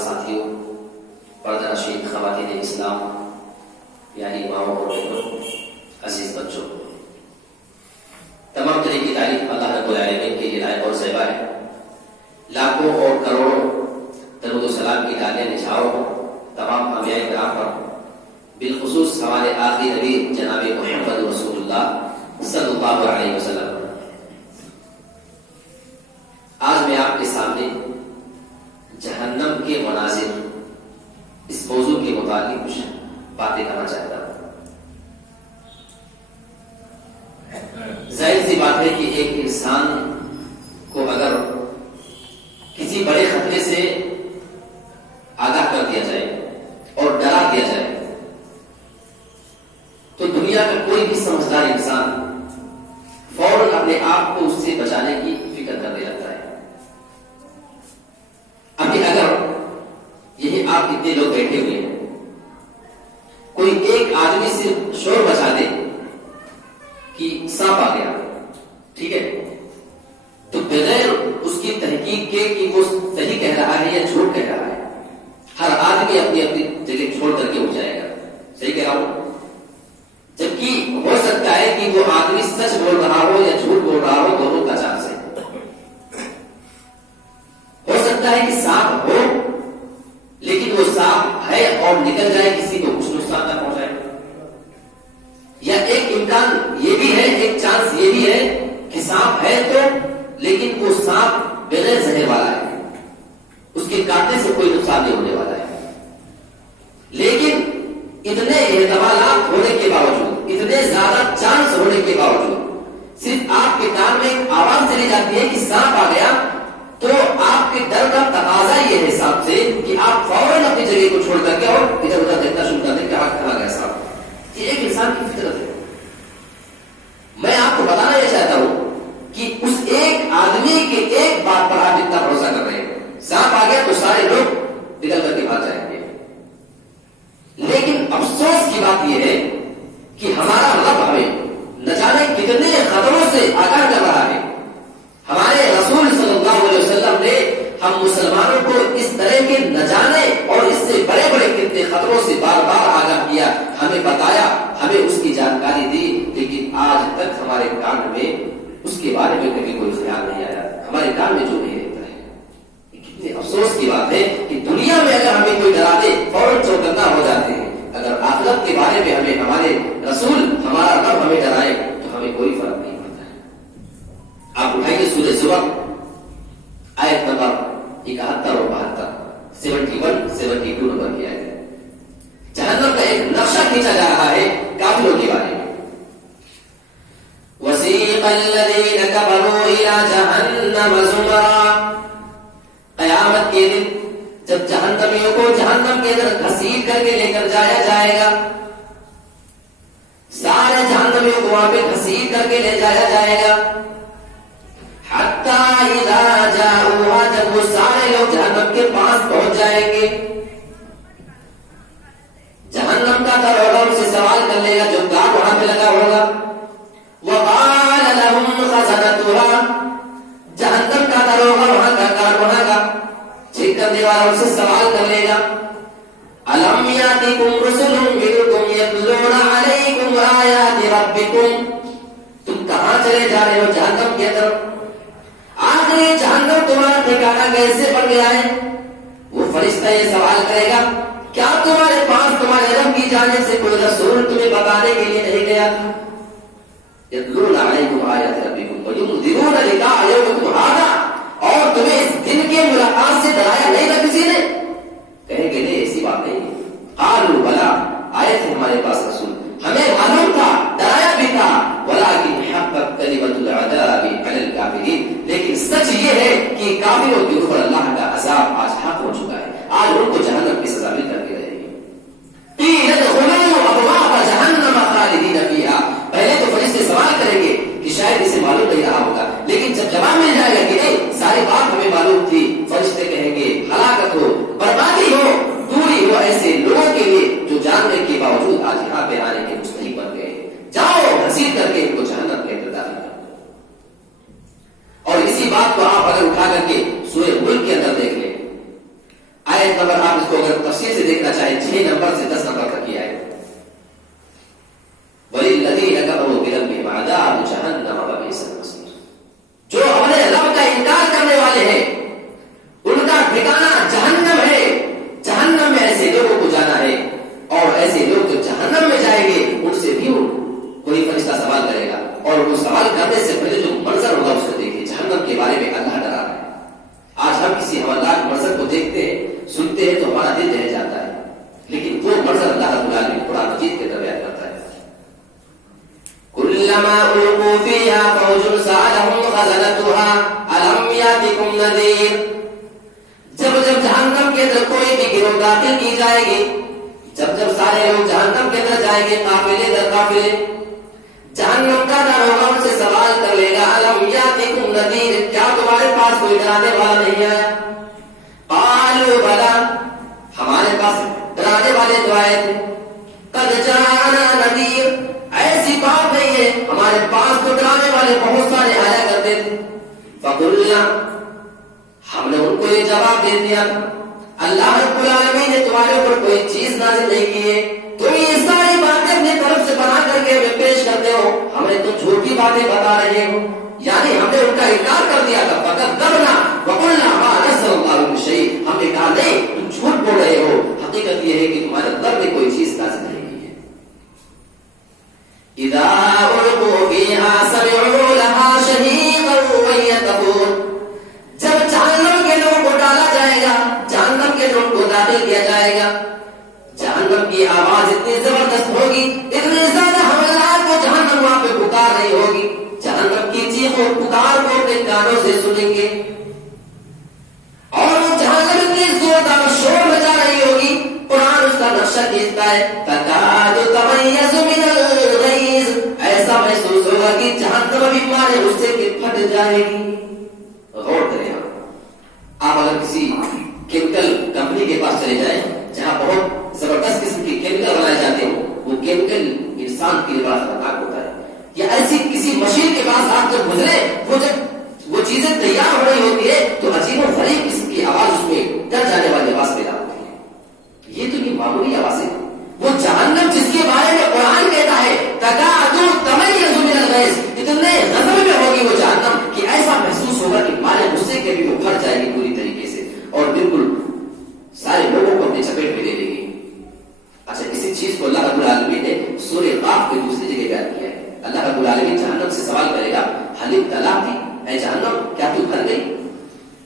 ساتھیوں، پردہ نشین خواتین اسلام، یعنی ماؤں اور بہنوں، عزیز بچوں، تمام طرح کی تعریف اللہ رب العالمین کے لیے لائق اور زیبا ہے۔ لاکھوں اور کروڑوں درود و سلام کی ڈالیں نچھاؤ تمام انبیاء کرام پر، بالخصوص ہمارے آخری نبی جناب محمد رسول اللہ صلی اللہ علیہ وسلم۔ آج میں آپ کے سامنے جہنم کے مناظر اس موضوع کے متعلق کچھ باتیں کرنا چاہتا ہوں۔ ظاہر سی بات ہے کہ ایک انسان کو اگر کسی بڑے خطرے سے آگاہ کر دیا جائے اور ڈرا دیا جائے تو دنیا کا کوئی بھی سمجھدار انسان فوراً اپنے آپ کو اس سے بچانے کی فکر کرنے لگتا ہے۔ ابھی اگر یہی آپ اتنے لوگ بیٹھے ہوئے ہیں، کوئی ایک آدمی سے شور بچا دے کہ سانپ آ گیا، ٹھیک ہے، تو بغیر اس کی تحقیق کے کہ وہ صحیح کہہ رہا ہے یا جھوٹ کہہ رہا ہے، ہر آدمی اپنی اپنی جگہ چھوڑ کر کے اٹھ جائے گا۔ صحیح کہہ رہا ہوں؟ جبکہ ہو سکتا ہے کہ وہ آدمی سچ بول رہا ہو یا جھوٹ بول رہا ہو، دونوں کا چانس ہے۔ ہو سکتا ہے کہ سانپ ہو لیکن وہ سانپ ہے اور نکل جائے، کسی کو کچھ نقصان نہ پہنچائے، یا ایک امکان یہ بھی ہے، ایک چانس یہ بھی ہے کہ سانپ ہے تو لیکن وہ سانپ بغیر زہر والا ہے، اس کے کاٹنے سے کوئی نقصان نہیں ہونے والا ہے۔ لیکن اتنے احتمالات ہونے کے باوجود، اتنے زیادہ چانس ہونے کے باوجود، صرف آپ کے کان میں ایک آواز چلی جاتی ہے کہ سانپ آ گیا، تو آپ کے ڈر کا تقاضا یہ حساب سے کہ آپ فوراً اپنی جگہ کو چھوڑ کر کے اور ادھر ادھر دیکھنا شروع کر دیں کہ آج کہاں گیا سانپ۔ یہ ایک انسان کی فطرت ہے۔ میں آپ کو بتانا یہ چاہتا ہوں کہ اس ایک آدمی کے ایک بات پر آپ اتنا بھروسہ کر رہے ہیں، سانپ آ گیا تو سارے لوگ نکل کر کے بھاگ جائیں گے۔ لیکن افسوس کی بات یہ ہے کہ ہمارا رب ہمیں نہ جانے کتنے خطروں سے آگاہ کر رہا ہے۔ ہمارے رسول صلی اللہ علیہ وسلم نے ہم مسلمانوں کو اس طرح کے نہ جانے اور اس سے بڑے بڑے کتنے خطروں سے بار بار آگاہ کیا، ہمیں بتایا، ہمیں اس کی جانکاری دی، لیکن آج تک ہمارے کان میں اس کے بارے میں کبھی کوئی خیال نہیں آیا، ہمارے کان میں جو نہیں رہتا ہے۔ یہ کتنے افسوس کی بات ہے کہ دنیا میں اگر ہمیں کوئی ڈرا دے فوراً چوکنا ہو جاتے ہیں، اگر آخرت کے بارے میں ہمیں ہمارے رسول ہمارا رب ہمیں ڈرائے تو ہمیں کوئی فرق نہیں پڑتا ہے۔ آپ اٹھائیے سورہ زمر آیت نمبر 71 اور 72، 71 72 نمبر کی آیت۔ جہنم کا ایک نقشہ کھینچا جا رہا ہے کافروں کے بارے میں۔ وَسِيقَ الَّذِينَ كَفَرُوا إِلَى جَهَنَّمَ زُمَرًا، قیامت کے دن جب جہنمیوں کو جہنم کے اندر گھسیٹ کر کے لے کر جایا جائے گا، سارے جہنمیوں کو وہاں پہ گھسیٹ کر کے لے جایا جائے گا، حَتَّى إِذَا جَاءُوهَا، جب وہ سارے لوگ جہنم کے پاس پہنچ جائیں گے، جہنم کا دروازہ ان سے سوال کر لے گا، جو گارڈ وہاں پہ لگا ہوگا، وَقَالَ لَهُمْ خَزَنَتُهَا، جہنم کا دروازہ وہاں کا گارڈ وہاں کا چیک کرنے والا ان سے سوال کر لے گا، أَلَمْ يَأْتِكُمْ رُسُلٌ مِّنكُمْ يَتْلُونَ عَلَيْكُمْ آيَاتِ رَبِّكُمْ، تم کہاں چلے جا رہے ہو؟ جہنم کی طرف۔ آخر یہ جہنم تمہارا ٹھکانہ کیسے پڑ گیا ہے؟ وہ فرشتہ یہ سوال کرے گا، کیا تمہارے پاس تمہارے رب کی جانب سے کوئی رسول تمہیں بتانے کے لیے نہیں گیا تھا؟ یتلون علیکم آیات ربکم وینذرون لقاء یومکم ھذا، اور تمہیں اس دن کے ملاقات سے ڈرایا نہیں تھا کسی نے؟ کہیں گے نہیں، ایسی بات نہیں۔ قالوا بلا، آئے تھے ہمارے پاس رسول، ہمیں معلوم تھا، ڈرایا بھی تھا، ولکن حقت کلمۃ العذاب علی الکافرین، لیکن سچ یہ ہے کہ کافروں کے اوپر اللہ کا عذاب آج حق ہو چکا ہے، آج ان کو جہنم کی سزا مل کر کے رہے گی۔ قیل ادخلوا ابواب جہنم خالدین فیہا، پہلے تو فرشتے سوال کریں گے کہ شاید اسے معلوم نہیں رہا ہوگا، لیکن جب جواب مل جائے گا کہ نہیں ساری بات ہمیں معلوم تھی، فرشتے کہیں گے ہلاکت ہو، بربادی ہو، دوری ہو ایسے لوگوں کے لیے جو جاننے کے باوجود آج یہاں پہ آنے کے مستحق بن گئے، جاؤ گھسیٹ کر کے ان کو جہنم کے اندر داخل کر دو۔ اور اسی بات کو آپ اگر اٹھا کر کے سورہ ملک کے اندر دیکھ لیں، آیت نمبر آپ اس کو اگر تفصیل سے دیکھنا چاہیں 6 نمبر سے 10 نمبر تک کی آیت. وَلِلَّذِينَ كَفَرُوا بِرَبِّهِمْ عَذَابُ جَهَنَّمَ وَبِئْسَ الْمَصِيرُ. جو اپنے رب کا انکار کرنے والے ہیں ان کا ٹھکانہ جہنم ہے. جہنم میں ایسے لوگوں کو جانا ہے اور ایسے لوگ جو جہنم میں جائیں گے ان سے بھی کوئی فرشتہ سوال کرے گا اور وہ سوال کرنے سے پہلے جو منظر ہوگا اسے دیکھیں. جہنم کے بارے میں اللہ ڈرا رہا ہے. آج ہم کسی حوالات منظر کو دیکھتے ہیں سنتے ہیں تو ہمارا دل رہ جاتا ہے, لیکن وہ منظر اللہ رب العالمین قرآن مجید کے اندر بیان کرتا ہے. کلما القوا فیہا فوج سألہم خزنتها الم یاتکم نذیر. جب جب جہنم کے اندر کوئی بھی گروہ داخل کی جائے گی, جب جب سارے لوگ جہنم کے اندر جائیں گے قافلے در قافلے, جہنم کا داروغہ ان سے سوال کر لے گا الم یاتکم نذیر, کیا تمہارے پاس کوئی ڈرانے والا نہیں آیا؟ قالوا بلا, ہمارے پاس ڈرانے والے تو آئے تھے. قد جاءنا نذیر, ایسی بات نہیں ہے, ہمارے پاس تو ڈرانے والے بہت سارے آیا کرتے تھے. فقلنا, ہم نے ان کو یہ جواب دے دیا اللہ رب العالمین نے تمہارے اوپر کوئی چیز نازل نہیں کی ہے, تم یہ ساری باتیں اپنی طرف سے بنا کر کے ہمیں پیش کرتے ہو, ہمیں تو جھوٹی باتیں بتا رہے ہو. یعنی ہم نے ان کا انکار کر دیا تھا. فکذبنا وقلنا ما نزل اللہ من شیء, ہم نے کہا نہیں تم جھوٹ بول رہے ہو, حقیقت یہ ہے کہ تمہارے رب نے کوئی چیز نازل نہیں کی ہے. اذا القوا فیہا سمعوا لها شہیقا وہی تفور. جب جہنم کے لوگوں کو ڈالا جائے گا, جہنم کے لوگوں کو داخل کیا جائے گا, جہنم کی آواز اتنی زبردست ہوگی, اتنے زیادہ حملات کو جہنم وہاں پہ پکار رہی ہوگی. جہنم کی چیخ و پکار کو اپنے کانوں سے سنیں گے اور جہنم اتنی زوردار شور مچا رہی ہوگی. قرآن اس کا نقشہ کھینچتا ہے تکاد تمیز من الغیظ, ایسا محسوس ہوگا کہ جہنم ابھی مارے غصے کے پھٹ جائے گی. غور کریں آپ اگر کسی کیمیکل کمپنی کے پاس چلے جائیں جہاں بہت زبردست قسم کے کیمیکل بنائے جاتے ہیں, وہ کیمیکل انسان کے لیے بڑا خطرناک ہوتا ہے. یا ایسی کسی مشین کے پاس آپ جب گزرے, وہ جب وہ چیزیں تیار ہو رہی ہوتی ہے تو عجیب و غریب قسم کی آواز اس میں ڈر جانے والی آواز پیدا ہوتی ہے. یہ تو یہ معمولی آواز ہے. وہ جہنم جس کے بارے میں قرآن کہتا ہے تکاد تمیز من الغیظ, اتنے غضب میں ہوگی وہ جہنم کہ ایسا محسوس ہوگا کہ مارے غصے کے بھی وہ پھٹ جائے گی پوری طریقے سے اور بالکل سارے لوگوں کو اپنی چپیٹ میں لے لے گی. اچھا, اسی چیز کو اللہ رب العالمین نے سورہ قاف کی دوسری جگہ بیان کیا ہے. اللہ رب العالمین جہنم سے سوال کرے گا حل امتلأتی, اے جہنم کیا تو بھر گئی؟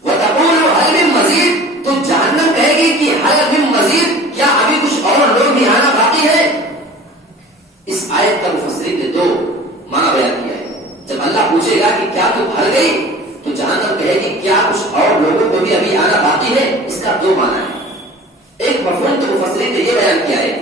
وتقول هل من مزید, تو جہنم کہے گی کہ حل من مزید, کیا ابھی کچھ اور لوگ بھی آنا باقی ہے؟ اس آیت کا مفسرین نے 2 معنی بیان کیا ہے. جب اللہ پوچھے گا کہ کیا تو بھر گئی, تو جہنم کہے گی کیا کچھ اور لوگوں کو بھی ابھی آنا باقی ہے. اس کا 2 معنی ہے. ایک مفہوم تو مفسرین نے یہ بیان کیا ہے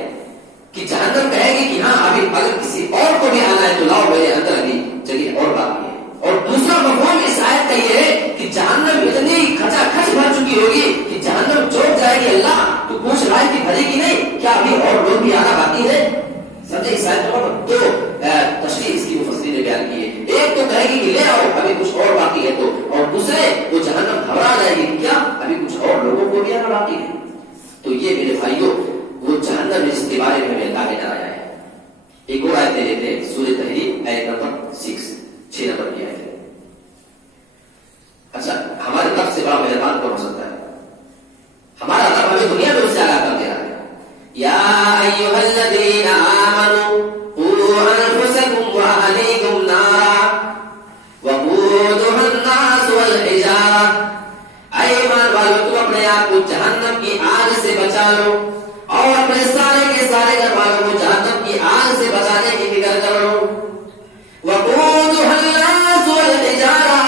کہ جہنم کہے گی کہ ہاں ابھی اگر کسی اور کو بھی آنا ہے تو لاؤ, میرے اندر ابھی جگہ اور باقی ہے. اور دوسرا مفہوم اس آیت کا یہ ہے کہ جہنم اتنی کھچا کھچ بھر چکی ہوگی کہ جہنم چوک جائے گی, اللہ تو پوچھ رہا ہے کہ بھرے گی نہیں, کیا ابھی اور لوگ بھی آنا باقی ہے؟ سمجھے, اس آیت پر 2 تشریح اس کی مفسرین نے بیان کی ہے. ایک تو کہے گی کہ لے آؤ ابھی کچھ اور باقی ہے تو, اور دوسرے وہ جہنم گھبرا جائے گی کیا ابھی کچھ اور لوگوں کو بھی آنا باقی ہے. تو یہ میرے بھائیوں وہ جہنم جس کے بارے میں اللہ نے ڈرایا ہے. ایک اور آیت لیتے ہیں سورہ تحریم آیت نمبر 6 نمبر کی آیت ہے. اچھا, ہمارے رب سے بڑا مہربان کون ہو سکتا ہے؟ ہمارا رب ہمیں دنیا میں اس سے آگاہ کر دے رہا ہے. یا ایھا الذین آمنوا قوا انفسکم واہلیکم نارا وقودها الناس والحجارہ, اے ایمان والو تم اپنے آپ کو جہنم کی آگ سے بچا لو اور اپنے سارے کے سارے گھر والوں کو جہنم کی آگ سے بچانے کی فکر کرو. وقودها الناس والحجارہ,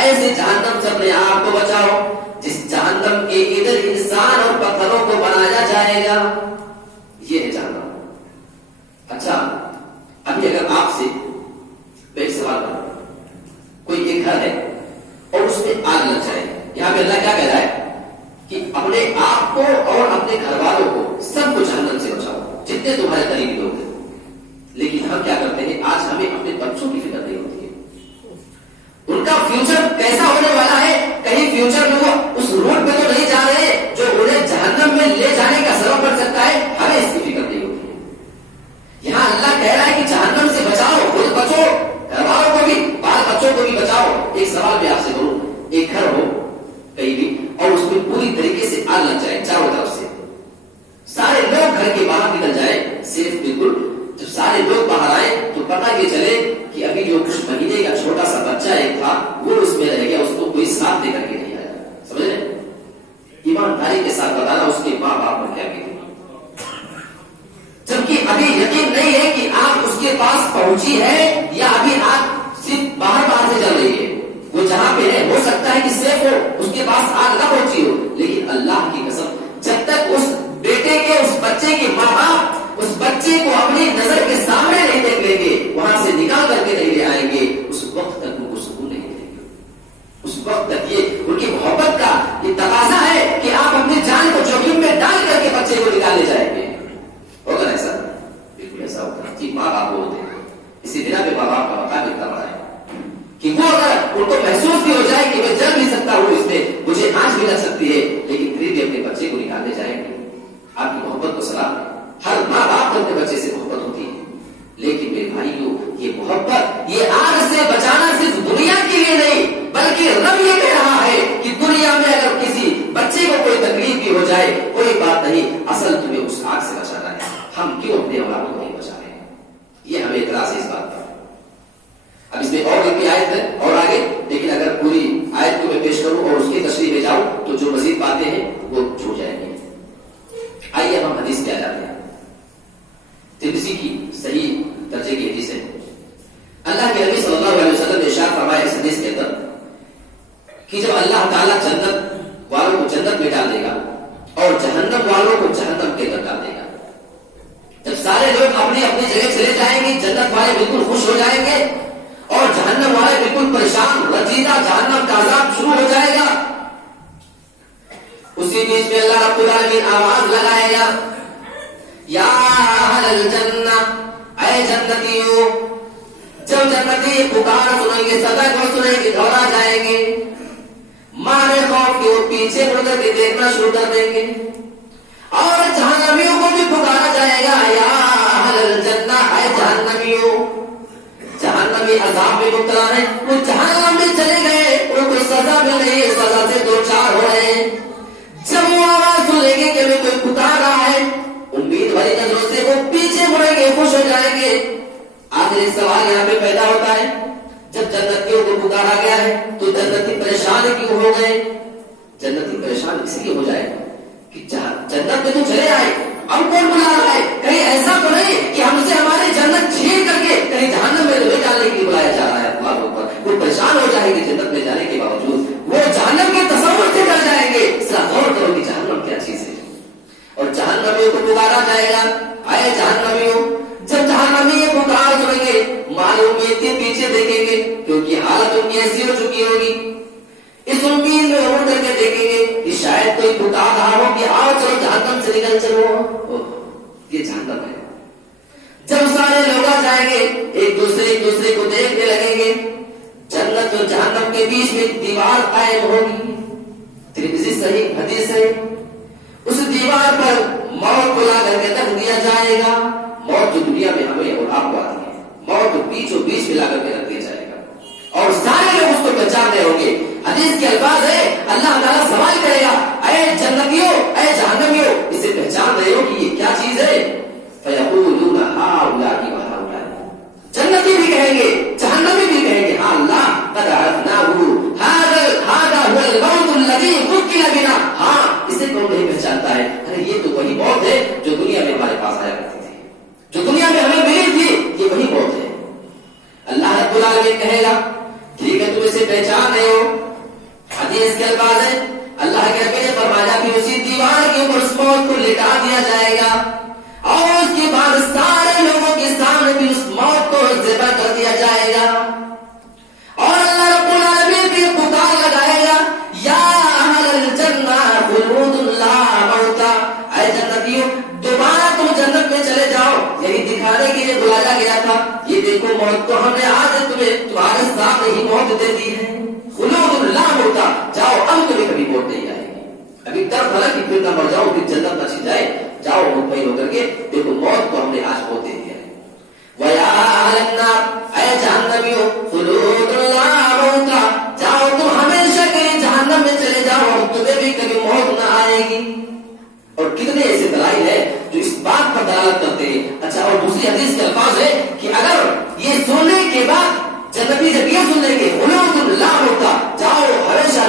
ایسے جہنم سے اپنے آپ کو بچاؤ جس جہنم کے ادھر انسان اور پتھروں کو بنایا جائے گا. یہ ہے جہنم. اچھا, ابھی اگر آپ سے ایک سوال کروں, کوئی ایک گھر ہے اور اس میں آگ لگ جائے, یہاں پہ اللہ کیا کہہ رہا ہے کہ اپنے آپ کو اور اپنے گھر والوں کو سب کو جہنم سے بچاؤ جتنے تمہارے قریبی لوگ ہیں. لیکن ہم کیا کرتے ہیں, آج ہمیں اپنے بچوں کی فکر نہیں ہوتی ہے. ان کا فیوچر کیسا ہونے والا ہے, کہیں فیوچر میں وہ اس روڈ پہ تو نہیں جا رہے جو انہیں جہنم ساتھ لے کر کے نہیں آیا. سمجھ رہے؟ ایمانداری کے ساتھ بتانا اس کے ماں باپ پر کیا بیتی، جبکہ ابھی یقین نہیں ہے کہ آپ اس کے پاس پہنچی ہے یا ابھی آپ صرف باہر سے چل رہی ہے. وہ جہاں پہ ہے ہو سکتا ہے کہ سیف ہو، اس کے پاس آگ نہ پہنچی ہو، لیکن اللہ کی قسم جب تک اس بیٹے کے اس بچے کے ماں باپ اس بچے کو اپنی نظر کے سامنے نہیں دیکھ لیں گے، وہاں سے نکال کر کے نہیں لے آئیں گے، اس وقت تک ان کو سکون نہیں ملے گا. اس وقت تک یہ ان کی محبت کا یہ تقاضا ہے کہ آپ اپنی جان کو جوخم میں ڈال کر کے بچے کو نکالے جائیں گے. ہوگا نا ایسا؟ بالکل ایسا ہوگا. جی ماں باپ ہوتے ہیں، اسی بنا پہ ماں باپ کا مقام اتنا بڑا ہے کہ وہ اگر ان کو محسوس بھی ہو جائے کہ میں جل نہیں سکتا ہوں، اس میں مجھے آنچ بھی لگ سکتی ہے، لیکن پھر بھی اپنے بچے کو نکالنے جائیں گے. آپ کی محبت کو سلام ہے. ہر ماں باپ کو اپنے بچے سے محبت ہوتی ہے، لیکن میرے بھائیوں یہ محبت یہ آگ سے بچانا صرف دنیا کے لیے نہیں، بلکہ رب یہ کہہ رہا ہے کہ دنیا میں اگر کسی بچے کو کوئی تکلیف بھی ہو جائے کوئی بات نہیں، اصل تمہیں اس آگ سے بچانا ہے. ہم کیوں اپنے اولاد کو نہیں بچا رہے ہیں؟ یہ ہمیں اعتراض ہے اس بات پر. اب اس میں اور ایک بھی آیت ہے اور آگے، لیکن اگر پوری آیت کو میں پیش کروں اور اس کی تشریح میں جاؤں تو جو مزید باتیں ہیں وہ چھوٹ جائیں گی. آئیے ہم حدیث پہ آ جاتے ہیں. ترمذی کی صحیح درجے کی حدیث ہے. اللہ کے نبی صلی اللہ علیہ وسلم نے ارشاد فرمایا اس حدیث کے اندر کہ جب اللہ تعالیٰ جنت والوں کو جنت میں ڈال دے گا اور جہنم والوں کو جہنم کے اندر ڈال دے گا، جب سارے لوگ اپنی اپنی جگہ چلے جائیں گے، جنت والے بالکل خوش ہو جائیں گے اور جہنم والے بالکل پریشان، رنجیدہ، جہنم کا عذاب شروع ہو جائے گا. اسی بیچ میں اللہ رب العالمین آواز لگائے گا، یا اہل الجنہ، اے جنتیوں. جب جنتی پکار سنیں گے، صدا کو سنیں گے، دوڑا جائیں گے، مارے خوف کے وہ پیچھے مڑ کر کے دیکھنا شروع کر دیں گے. اور جہنمیوں کو بھی پکارا جائے گا، یا اہل الجنہ، اے جہنمیوں. جہنمی عذاب میں مبتلا ہے، وہ جہنم میں چلے گئے، انہیں کوئی سزا مل رہی ہے، سزا سے دو چار ہو رہے ہیں. جب وہ آواز سنیں گے کہ ہمیں کوئی پکار رہا ہے، امید بھری نظروں سے وہ پیچھے مڑیں گے، خوش ہو جائیں گے. آخر ایک سوال یہاں پہ پیدا ہوتا ہے، جب جنتیوں کو پکارا گیا ہے تو جنتی پریشان کیوں ہو گئے؟ جنتی پریشان اس لیے ہو جائے کہ جنت میں تو چلے آئے، اب کون بلا رہا ہے؟ کہیں ایسا تو نہیں کہ ہم سے ہماری جنت چھین کر کے کہیں جہنم میں نہیں ڈالنے کے لیے بلایا جا رہا ہے. اللہ اوپر وہ پریشان ہو جائیں گے. جنت میں جانے کے باوجود وہ جہنم کے تصور سے ڈر جائیں گے. ذرا غور کرو کہ جہنم کیا چیز ہے. اور جہنمیوں کو پکارا جائے گا، اے جہنمیوں. جب جہنمی یہ پکار سنیں گے، معلوم یہ پیچھے دیکھیں گے کیونکہ حالت ان کی ایسی ہو چکی ہوگی. اس امید میں اڑ کر کے دیکھیں گے کہ شاید کوئی پکار رہا ہو کہ آؤ چلو جہنم سے نکل چلو. یہ جہنم ہے. جب سارے لوگ آ جائیں گے، ایک دوسرے کو دیکھنے لگیں گے. جنت اور جہنم کے بیچ میں دیوار قائم ہوگی. ترمذی صحیح حدیث ہے. اس دیوار پر موت کو لا کر کے رکھ دیا جائے گا. موت جو دنیا میں ہمیں اور آپ کو آتی ہے، موت کو بیچوں بیچ میں لا کر کے رکھ دیا جائے گا اور سارے لوگ اس کو پہچان رہے ہوں گے. حدیث کے الفاظ ہے، اللہ تعالیٰ سوال کرے گا، اے جنتیوں، اے جہنمیوں، اسے پہچان رہے ہو کہ یہ کیا چیز ہے؟ فَيَقُولُونَ هَٰؤُلَاءِ وَهَٰؤُلَاءِ. جنتی بھی کہیں گے، جہنمی بھی کہیں گے، ہاں اللہ قَدْ عَرَفْنَاهُ هَٰذَا هُوَ الْمَوْتُ الَّذِي وُكِّلَ بِنَا. ہاں اسے کون نہیں پہچانتا ہے؟ ارے یہ تو وہی موت ہے جو دنیا میں ہمارے پاس آیا کرتی تھی، جو دنیا میں ہمیں ملی تھی. یہ وہی موت ہے. اللہ رب العالمین کہے گا ٹھیک ہے تم اسے پہچان رہے ہو. حدیث کے الفاظ ہے، اللہ کے نبی نے فرمایا کہ اسی دیوار کے اوپر اس موت کو لٹا دیا جائے گا اور اس کے بعد سارے لوگوں کے سامنے بھی اس موت کو ذبح کر دیا جائے گا. اور اللہ رب العالمین بھی پکار لگائے گا، یا اہل الجنہ خلود لا موت. اے جنتیوں، دوبارہ تم جنت میں چلے جاؤ. یہی دکھانے کے لیے بلایا گیا تھا، یہ دیکھو موت کو ہم نے آج تمہیں تمہارے سامنے ہی موت دے دی ہے. خلود لا موت. جاؤ، اب تمہیں کبھی موت نہیں آئے گی. ابھی درد ہے کہ پھر نہ مر جاؤ، پھر جنت نہ چل جائے. جاؤ مطمئن ہو کر کے دیکھو موت کو ہم نے آج موت دے دیا ہے. وَيَا أَهْلَ النَّارِ، اے جہنمیوں، خلود لا موت. جاؤ تم ہمیشہ کے لیے جہنم میں چلے جاؤ، تمہیں بھی کبھی موت نہ آئے گی. اور کتنے ایسے دلائل ہیں جو اس بات پر دلالت کرتے ہیں. اچھا، اور دوسری حدیث کے الفاظ ہے کہ اگر یہ سننے کے بعد جنتی جب یہ سن لیں گے خلود لا موت، جاؤ ہمیشہ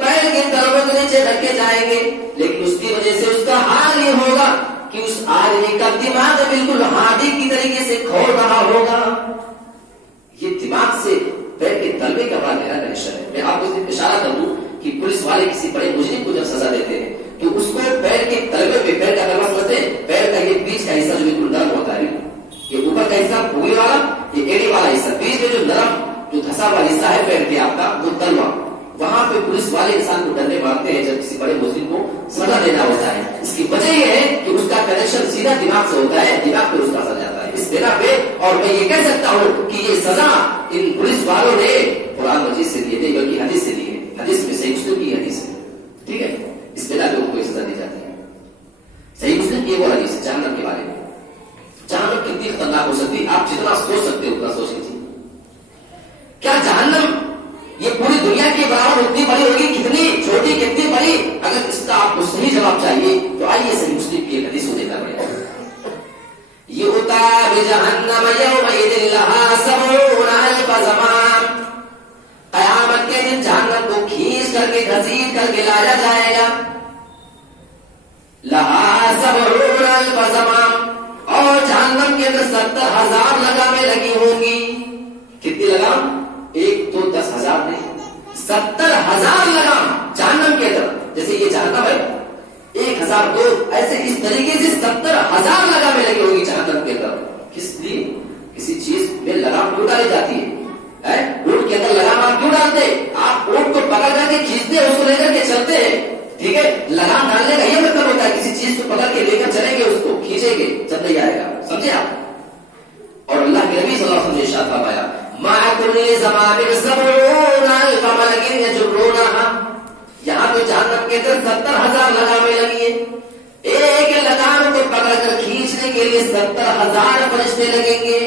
پیر کے تلووں کے نیچے رکھے جائیں گے، لیکن اس کی وجہ سے اس کا حال یہ ہوگا کہ اس آدمی کا دماغ بالکل ہاتھی کی طریقے سے کھول رہا ہوگا. یہ دماغ سے پیر کے تلوے کا بڑا گہرا کنیکشن ہے. میں آپ کو اشارہ کر دوں کہ پولیس والے کسی بڑے مجرم کو جب سزا دیتے ہیں تو اس کو پیر کے تلوے پہ، پیر کا تلوا سمجھتے ہیں، پیر کا یہ بیچ کا حصہ جو بالکل نرم ہوتا ہے، یہ اوپر کا حصہ پوری والا، یہ ایڑی والا حصہ، بیچ میں جو نرم جو دھسا ہوا حصہ ہے پیر کے آپ کا، وہ تلوا، وہاں پہ پولیس والے انسان کو ڈرنے مارتے ہیں جب کسی بڑے مجرم کو سزا دینا ہوتا ہے. اس کی وجہ یہ ہے کہ اس کا کنیکشن سیدھا دماغ سے ہوتا ہے، دماغ پہ اس کا اثر جاتا ہے. اس بنا پہ اور میں یہ کہہ سکتا ہوں کہ یہ سزا ان پولیس والوں نے قرآن مجید سے دی ہے بلکہ حدیث سے دی ہے. حدیث میں صحیح مسلم کی حدیث ہے، ٹھیک ہے، اس بنا پہ ان کو سزا دی جاتی ہے. صحیح مسلم کی وہ حدیث ہے جہنم کے بارے میں. جہنم کتنی خطرناک ہو سکتی ہے، آپ جتنا سوچ سکتے ہو اتنا سوچ لیجیے. کیا جہنم یہ پوری دنیا کی برابر اتنی بڑی ہوگی؟ کتنی چھوٹی کتنی بڑی؟ اگر اس کا آپ کو صحیح جواب چاہیے تو آئیے صحیح مسلم کی ایک حدیث کو دیکھنا پڑے گا. یؤتی بجہنم یومئذ لہا سبعون الف زمام، قیامت کے دن جہنم کو کھینچ کر کے گھسیٹ کر کے لایا جائے گا. لہا سبعون الف زمام، اور جہنم کے اندر 70,000 لگامیں لگی ہوں گی. کتنی لگام؟ ایک تو 10,000 نہیں، 70,000 لگام جہنم کے اندر. جیسے یہ جہنم ہے 1,000 دو، ایسے اس طریقے سے 70,000 لگامیں لگی ہوگی جہنم کے اندر. کس لیے؟ کسی چیز میں لگام کیوں ڈالی جاتی ہے؟ اونٹ کے اندر لگام آپ کیوں ڈالتے؟ آپ اونٹ کو پکڑ کر کے کھینچتے ہیں، اس کو لے کر کے چلتے ہیں، ٹھیک ہے. لگام ڈالنے کا یہ مطلب ہوتا ہے کسی چیز کو پکڑ کے لے کر چلیں گے، اس کو کھینچیں گے جب نہیں آئے گا. سمجھے آپ؟ اور اللہ کے نبی صلی اللہ علیہ وسلم نے ارشاد فرمایا مع كل زمام 70 الف ملك يجرونها. یہاں تو جہنم کے اندر 70,000 لگامیں لگی ہیں. ایک لگام کو پکڑ کر کھینچنے کے لیے 70,000 فرشتے لگیں گے.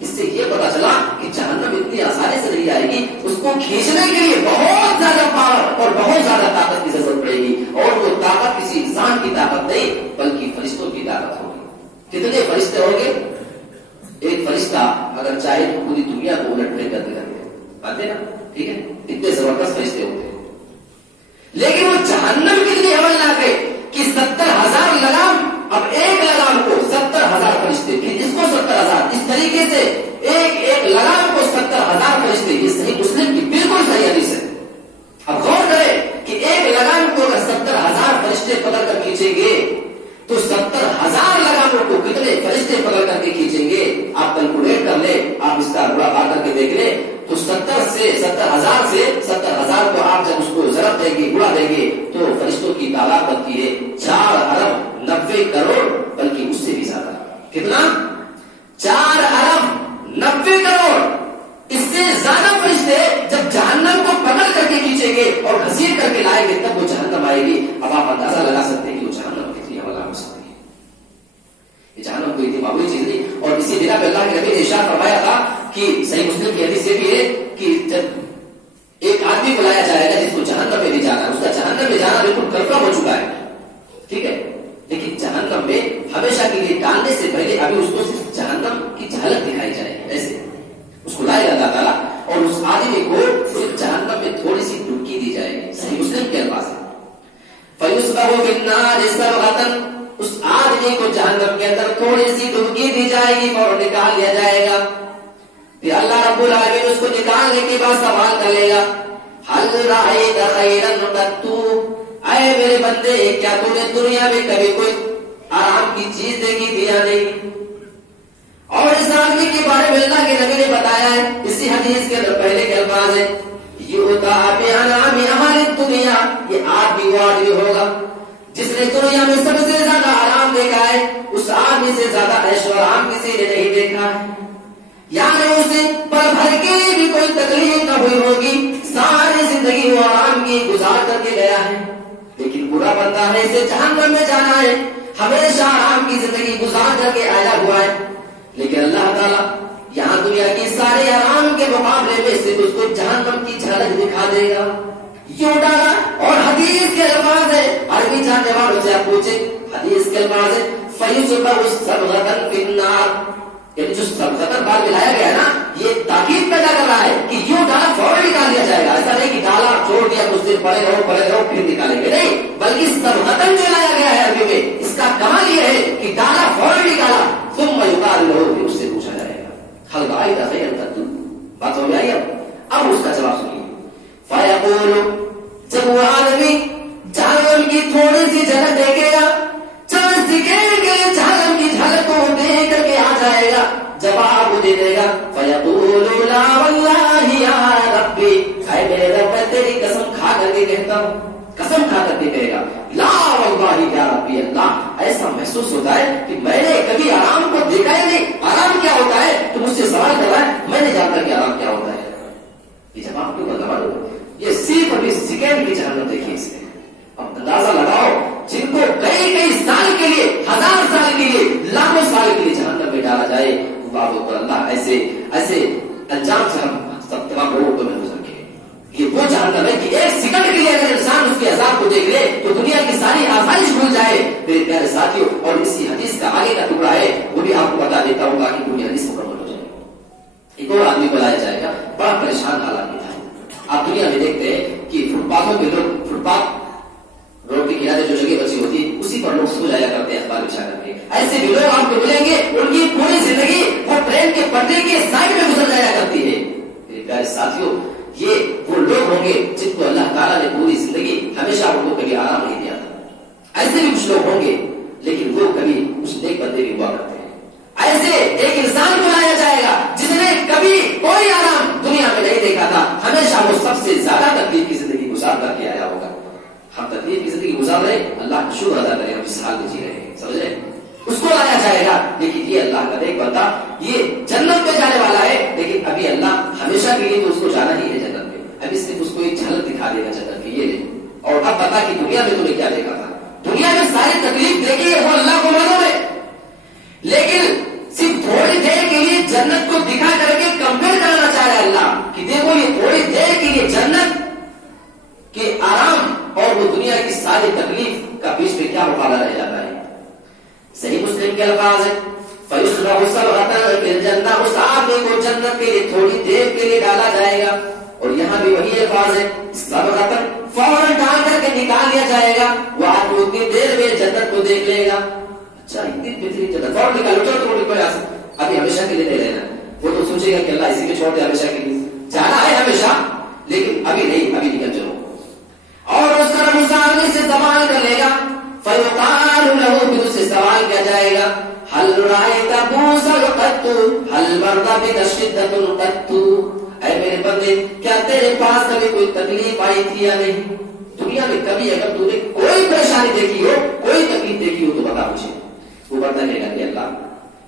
اس سے یہ پتا چلا کہ جہنم اتنی آسانی سے نہیں آئے گی، اس کو کھینچنے کے لیے بہت زیادہ پاور اور بہت زیادہ طاقت کی ضرورت پڑے گی. اور وہ طاقت کسی انسان کی طاقت نہیں بلکہ فرشتوں کی طاقت ہوگی. کتنے فرشتے ہوں گے؟ ایک فرشتہ اگر چاہے تو پوری دنیا کو الٹ پلٹ کر دے آتے نا، ٹھیک ہے، اتنے زبردست فرشتے ہوتے ہیں. لیکن وہ جہنم کتنی ہولناک ہے کہ 70,000 لگام، اب ایک لگام کو 70,000 فرشتے، پھر اس کو 70,000، اس طریقے سے ایک لگام کو 70,000 فرشتے. یہ صحیح مسلم کی بالکل صحیح حدیث ہے. اب غور کریں کہ ایک لگام کو اگر 70,000 فرشتے پکڑ کر کھینچیں گے تو 70,000 لگاموں کو کتنے فرشتے پکڑ کر کے کھینچیں گے؟ آپ کیلکولیٹ کر لیں، آپ اس کا بڑا بار کر کے دیکھ لیں تو 70,000 کو آپ جب اس کو ضرب دیں گے، گڑا دیں گے تو فرشتوں کی تعداد بنتی ہے 4 ارب 90 کروڑ، بلکہ اس سے بھی زیادہ. کتنا؟ 4 ارب 90 کروڑ. اس سے زیادہ فرشتے جب جہنم کو پکڑ کر کے کھینچیں گے اور گھسیٹ کر کے لائیں گے تب وہ جہنم آئے گی. اب آپ اندازہ لگا سکتے ہیں کہ وہ جہنم کتنی ہولناک ہو سکتی ہے. یہ جہنم کوئی اتنی معمولی چیز نہیں. اور اسی بنا پہ اللہ کے نبی نے ارشاد فرمایا تھا کہ صحیح مسلم کی حدیث یہ بھی ہے کہ جب ایک آدمی کو لایا جائے گا جس کو جہنم میں بھی جانا ہے، اس کا جہنم میں جانا بالکل کنفرم ہو چکا ہے، ٹھیک ہے، لیکن جہنم میں ہمیشہ کے لیے ڈالنے سے پہلے ابھی اس کو صرف جہنم کی جھلک دکھائی جائے گی. ایسے اس کو لائے اللہ تعالیٰ اور اس آدمی کو صرف جہنم میں تھوڑی سی ڈبکی دی جائے گی. صحیح مسلم کے الفاظ ہے فَيُسْبَهُ فِي النَّارِ سَبْغَةً. اس آدمی کو جہنم کے اندر تھوڑی سی ڈبکی دی جائے گی اور نکال لیا جائے گا. پھر اللہ رب العالمین اس کو نکالنے کے بعد سوال کر لے گا هَلْ رَأَيْتَ خَيْرًا قَطُّ. اے میرے بندے کیا تو نے دنیا میں کبھی کوئی آرام کی چیز دیکھی دیا نہیں؟ اور اس آدمی کے بارے میں اللہ کے نبی نے بتایا ہے اسی حدیث کے اندر پہلے کے الفاظ ہے یؤتی بِأَنْعَامِ أَهْلِ الدُّنْیَا. یہ آدمی وہ آدمی ہوگا جس نے دنیا میں سب سے زیادہ آرام دیکھا ہے. اس آدمی سے زیادہ عیش و آرام کسی نے نہیں دیکھا ہے. یعنی اسے پل بھر کے لیے بھی کوئی تکلیف نہ ہوئی ہوگی، ساری زندگی وہ آرام کی گزار کر کے گیا ہے. لیکن برا بندہ ہے، اسے جہنم میں جانا ہے، ہمیشہ آرام کی زندگی گزار کر کے آیا ہوا ہے. لیکن اللہ تعالیٰ یہاں دنیا کی سارے آرام کے مقابلے میں صرف اس کو جہنم کی جھلک دکھا دے گا. یوں ڈالا. اور حدیث کے الفاظ ہے، عربی جاننے والوں سے آپ پوچھیں، حدیث کے الفاظ ہے فَيُسْبَهُ صَبْغَةً فِي النَّارِ. یعنی جو خطر بال ملایا گیا ہے نا، یہ تاکید پیدا کر رہا ہے کہ یوں ڈالا فوراً نکال دیا جائے گا. ایسا نہیں کہ ڈالا چھوڑ دیا کچھ دن پڑے رہو پھر نکالیں گے، نہیں، بلکہ سبغتن جو لایا گیا ہے عربی میں، اس کا کمال یہ ہے کہ ڈالا فوراً نکالا، ثم یقال له، پھر اس سے پوچھا جائے گا حل رأیت خیرا قط، بات ہو گئی. اب اس کا جواب سنیے. فیقول، جب وہ آدمی جہنم کی تھوڑی سی جھلک دیکھے گا، چند سیکنڈ کے لیے جہنم کی جھلک کو دیکھ کر کے آ جائے گا، جواب دے دے گا. فیقول لا واللہ یا ربی، اے میرے رب میں تیری قسم کھا کر کے کہتا ہوں، قسم کھا کر کے کہے گا لا واللہ یا ربی اللہ. ایسا محسوس ہوتا ہے کہ میں نے کبھی آرام کو دیکھا ہی نہیں. آرام کیا ہوتا ہے؟ تو مجھ سے سوال کر رہا ہے، میں نے جانتا کہ آرام کیا ہوتا ہے. یہ جب آپ کو بتاؤ، یہ صرف ابھی سیکنڈ کی جہنم دیکھیے اس میں. اب اندازہ لگاؤ جن کو کئی کئی سال کے لیے، ہزار سال کے لیے، لاکھوں سال کے لیے جہنم میں ڈالا جائے، بابو پر اللہ ایسے ایسے انجام سے ہم سب تمام لوگوں کو محفوظ رکھے. یہ وہ جہنم ہے کہ ایک سیکنڈ کے لیے اگر انسان اس کے عذاب کو دیکھ لے تو دنیا کی ساری آسائش بھول جائے. میرے پیارے ساتھیوں، اور اسی حدیث کا آگے کا ٹکڑا ہے، وہ بھی آپ کو بتا دیتا ہوں تاکہ پوری حدیث مکمل ہو جائے. ایک اور آدمی کو لایا جائے گا، بڑا پریشان حالات میں تھا. آپ دنیا میں دیکھتے ہیں کہ فٹ پاتھوں پہ لوگ، فٹ پاتھ روڈ کے کنارے جو جگہ بچی ہوتی ہے اسی پر لوگ سو جایا کرتے ہیں اخبار بچھا کر کے. ایسے بھی لوگ آپ کو ملیں گے، ان کی پوری زندگی وہ ٹرین کے پٹری کے سائڈ میں گزر جایا کرتی ہے. میرے پیارے ساتھیوں، یہ وہ لوگ ہوں گے جن کو اللہ تعالیٰ نے پوری زندگی ہمیشہ ان کو کبھی آرام نہیں دیا تھا. ایسے بھی کچھ لوگ ہوں گے لیکن وہ کبھی کچھ نیک بندے بھی ہوا کرتے ہیں. ایسے ایک انسان کو لایا جائے گا جس نے کبھی کوئی آرام دنیا میں نہیں دیکھا تھا. ہمیشہ وہ سب سے زیادہ تکلیف کی زندگی گزار کر کے آیا ہوگا. ہم تکلیف کی زندگی گزار رہے، اللہ کا شکر ادا کریں، ہم اس حال میں جی رہے ہیں، سمجھ رہے. اس کو لایا جائے گا، لیکن یہ اللہ کا ایک بندہ یہ جنت میں جانے والا ہے، لیکن ابھی اللہ ہمیشہ کے لیے تو اس کو جانا ہی ہے جنت میں. ابھی صرف اس کو ایک جھلک دکھا دے گا جنت کی، یہ نہیں. اور اب بتا کہ دنیا میں تمہیں کیا دیکھا تھا. دنیا میں ساری تکلیف دیکھی ہے وہ اللہ کو معلوم ہے، لیکن صرف تھوڑی دیر کے لیے جنت کو دکھا کر کے کمپیئر کرنا چاہ رہا ہے اللہ کہ دیکھو یہ تھوڑی دیر کے لیے جنت کے آرام اور وہ دنیا کی ساری تکلیف کا بیچ میں کیا مقابلہ رہ جاتا ہے. صحیح مسلم کے الفاظ ہے، فَيُسْرَعُ سَبْغَةً فِي الْجَنَّةِ، اس آدمی کو جنت کے لیے تھوڑی دیر کے لیے ڈالا جائے گا. اور یہاں بھی وہی الفاظ ہے، سَبْغَةً، فوراً ڈال کر کے نکال لیا جائے گا. وہ آدمی اتنی دیر میں جنت کو دیکھ لے گا، اچھا اتنی بہترین جنت، فوراً نکالو، چلو تم نکلو یہاں سے، ابھی ہمیشہ کے لیے نہیں رہنا. وہ تو سوچے گا کہ اللہ اسی میں چھوڑ دے، ہمیشہ کے لیے جانا ہے ہمیشہ، لیکن ابھی نہیں، ابھی نکل چلو. اور اس کا مسامنے سے سوال کر لے گا، فیقال له، پھر اس سے سوال کیا جائے گا، هل رأيت بوسا قط، هل مر بك شدة قط. اے میرے بندے، کیا تیرے پاس کبھی کوئی تکلیف آئی تھی یا نہیں؟ دنیا میں کبھی اگر تم نے کوئی پریشانی دیکھی ہو، کوئی تکلیف دیکھی ہو تو بتا مجھے. وہ بتا لے گا کہ اللہ.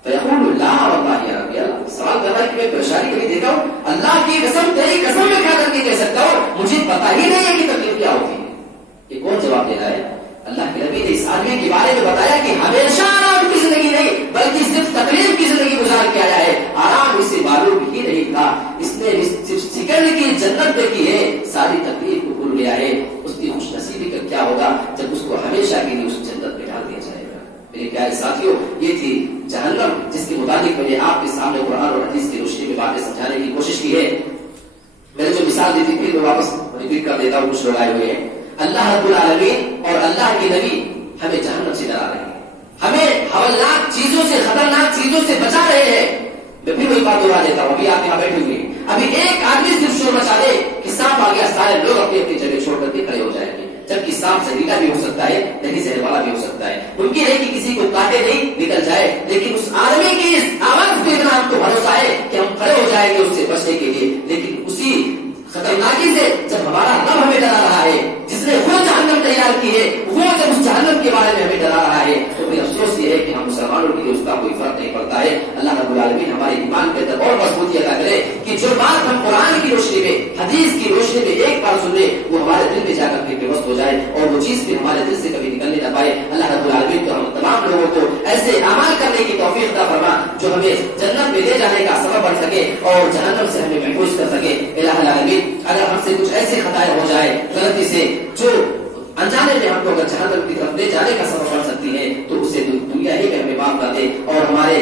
فیقول لا واللہ یا ربی، اللہ سوال کر رہا ہے کہ میں پریشانی کبھی دیکھا ہوں؟ اللہ کی قسم، تیری قسم میں کھا کر کے کہہ سکتا ہوں مجھے پتا ہی نہیں ہے کہ تکلیف کیا ہوتی ہے. یہ کون جواب دے رہا ہے؟ اللہ کے نبی نے اس آدمی کے بارے میں بتایا کہ ہمیشہ آرام کی زندگی نہیں بلکہ صرف تکلیف کی زندگی گزار کے آیا ہے. آرام اسے معلوم ہی نہیں تھا، اس نے صرف سیکنڈ کی جنت دیکھی ہے، ساری تکلیف کو بھول گیا ہے. اس کی خوش نصیبی کا کیا ہوگا جب اس کو ہمیشہ کے لیے اس جنت میں ڈال دیا جائے گا. میرے پیارے ساتھیوں، یہ تھی جہنم جس کے متعلق میں نے آپ کے سامنے قرآن اور حدیث کی روشنی میں باتیں سمجھانے کی کوشش کی ہے. میں نے جو مثال دی تھی پھر میں واپس ریپیٹ کر دیتا ہوں. کچھ لوگ آئے ہوئے ہیں. اللہ رب العالمین اور اللہ کے نبی ہمیں جہنم سے ڈرا رہے ہیں، ہمیں ہولناک چیزوں سے، خطرناک چیزوں سے بچا رہے ہیں. میں پھر وہی بات دوہرا دیتا ہوں. ابھی آپ یہاں بیٹھے ہوئے ہیں، ابھی ایک آدمی صرف شور مچا دے کہ سانپ آ گیا، سارے لوگ اپنی اپنی جگہ چھوڑ کر کے کھڑے ہو جائیں گے. جبکہ سانپ زہریلا بھی ہو سکتا ہے، نہیں زہر والا بھی ہو سکتا ہے. ممکن ہے کہ کسی کو کاٹے نہیں، نکل جائے، لیکن اس آدمی کی اس آواز پہ اتنا ہم کو بھروسہ ہے کہ ہم کھڑے ہو جائیں گے اس سے بچنے کے لیے. لیکن اسی خطرناکی سے جب ہمارا رب ہمیں ڈرا رہا ہے، جس نے وہ جہنم تیار کی ہے، وہ جب اس جہنم کے بارے میں ہمیں ڈرا رہا ہے، تو پھر افسوس یہ ہے کہ ہم مسلمانوں کے لیے اس کا کوئی فرق نہیں پڑتا ہے. اللہ رب العالمین ہمارے ایمان کے اندر اور مضبوطی عطا کرے کہ جو بات ہم قرآن کی روشنی میں، حدیث کی روشنی میں ایک بار سن لیں، وہ ہمارے دل میں جا کر کے پیوست ہو جائے اور وہ چیز پھر ہمارے دل سے کبھی نکلنے نہ پائے. اللہ رب العالمین تو ہم تمام لوگوں کو ایسے اعمال کرنے کی توفیق عطا فرما جو ہمیں جنت میں لے جانے کا سبب بن سکے اور جہنم سے ہمیں محفوظ کر سکے. الہ العالمین، اگر ہم سے کچھ ایسی خطائیں ہو جائے غلطی سے جو انجانے میں ہم کو اگر جہنم کی طرف لے جانے کا سبب بن سکتی ہے تو اسے دنیا ہی میں ہمیں معاف کر دے اور ہمارے